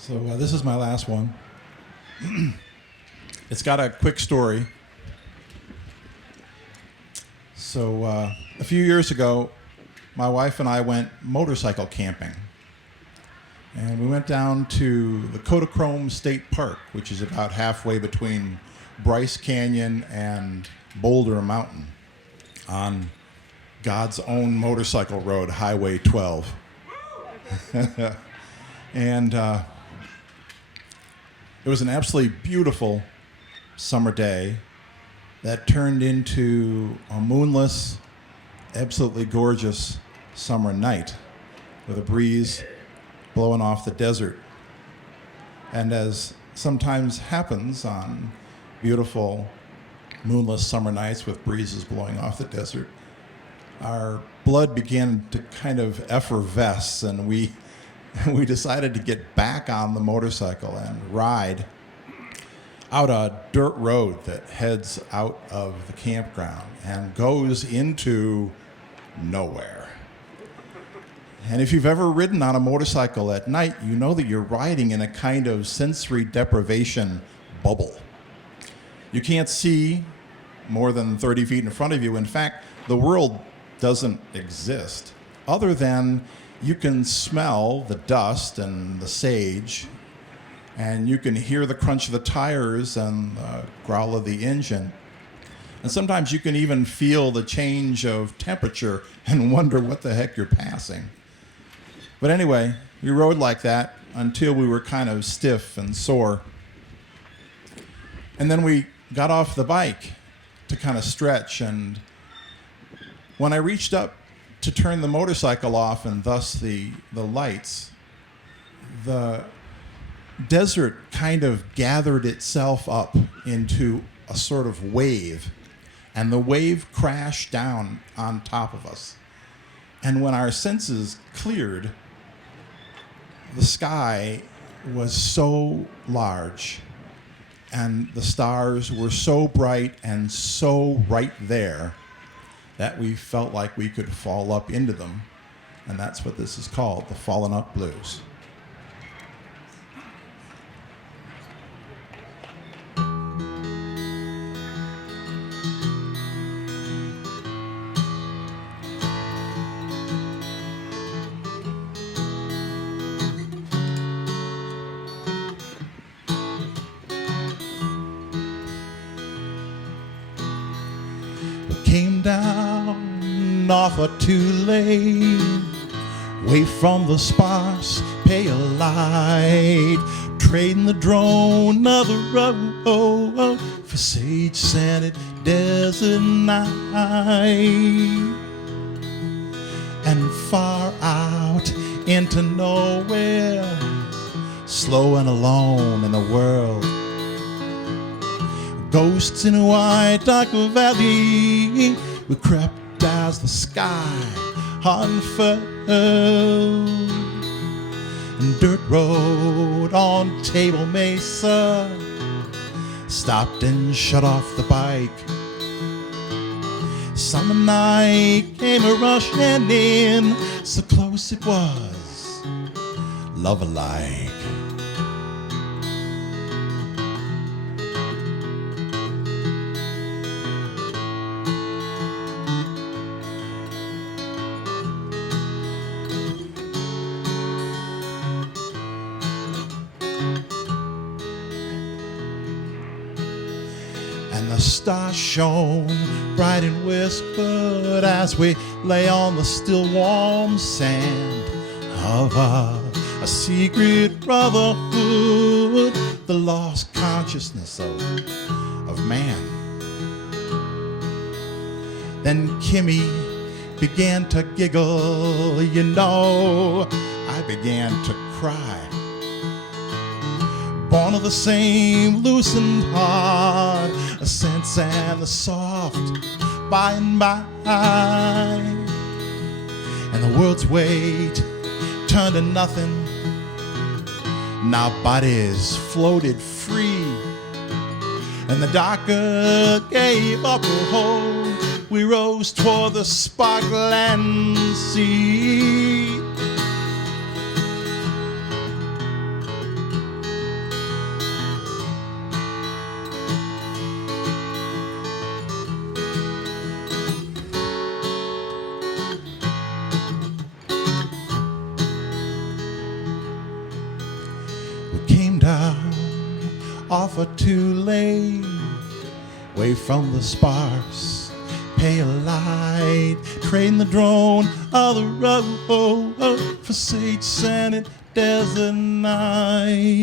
So this is my last one. It's got a quick story. So a few years ago, my wife and I went motorcycle camping. And we went down to the Kodachrome State Park, which is about halfway between Bryce Canyon and Boulder Mountain on God's own motorcycle road, Highway 12. And it was an absolutely beautiful summer day that turned into a moonless, absolutely gorgeous summer night with a breeze blowing off the desert. And as sometimes happens on beautiful, moonless summer nights with breezes blowing off the desert, our blood began to kind of effervesce, and we decided to get back on the motorcycle and ride out a dirt road that heads out of the campground and goes into nowhere. And if you've ever ridden on a motorcycle at night, you know that you're riding in a kind of sensory deprivation bubble. You can't see more than 30 feet in front of you. In fact, the world doesn't exist, other than you can smell the dust and the sage, and you can hear the crunch of the tires and the growl of the engine. And sometimes you can even feel the change of temperature and wonder what the heck you're passing. But anyway, we rode like that until we were kind of stiff and sore. And then we got off the bike to kind of stretch, and when I reached up to turn the motorcycle off and thus the lights, the desert kind of gathered itself up into a sort of wave, and the wave crashed down on top of us. And when our senses cleared, the sky was so large, and the stars were so bright and so right there that we felt like we could fall up into them. And that's what this is called, the Fallen Up Blues. Came down off a two-lane, away from the sparse pale light, trading the drone of the road for sage-scented desert night. And far out into nowhere, slow and alone in the world, ghosts in a white dark valley, we crept as the sky unfurled. And dirt road on Table Mesa stopped and shut off the bike. Summer night came a rushing in, so close it was, love-alike. And the stars shone bright and whispered as we lay on the still warm sand of a secret brotherhood, the lost consciousness of man. Then Kimmy began to giggle, you know, I began to cry. Born of the same loosened heart, a sense and the soft by and by. And the world's weight turned to nothing. Now bodies floated free, and the darker gave up her hold. We rose toward the sparkling sea. never too late. Away from the sparse pale light, trading the drone of the road for sage, sand, and desert night.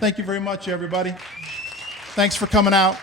Thank you very much, everybody. Thanks for coming out.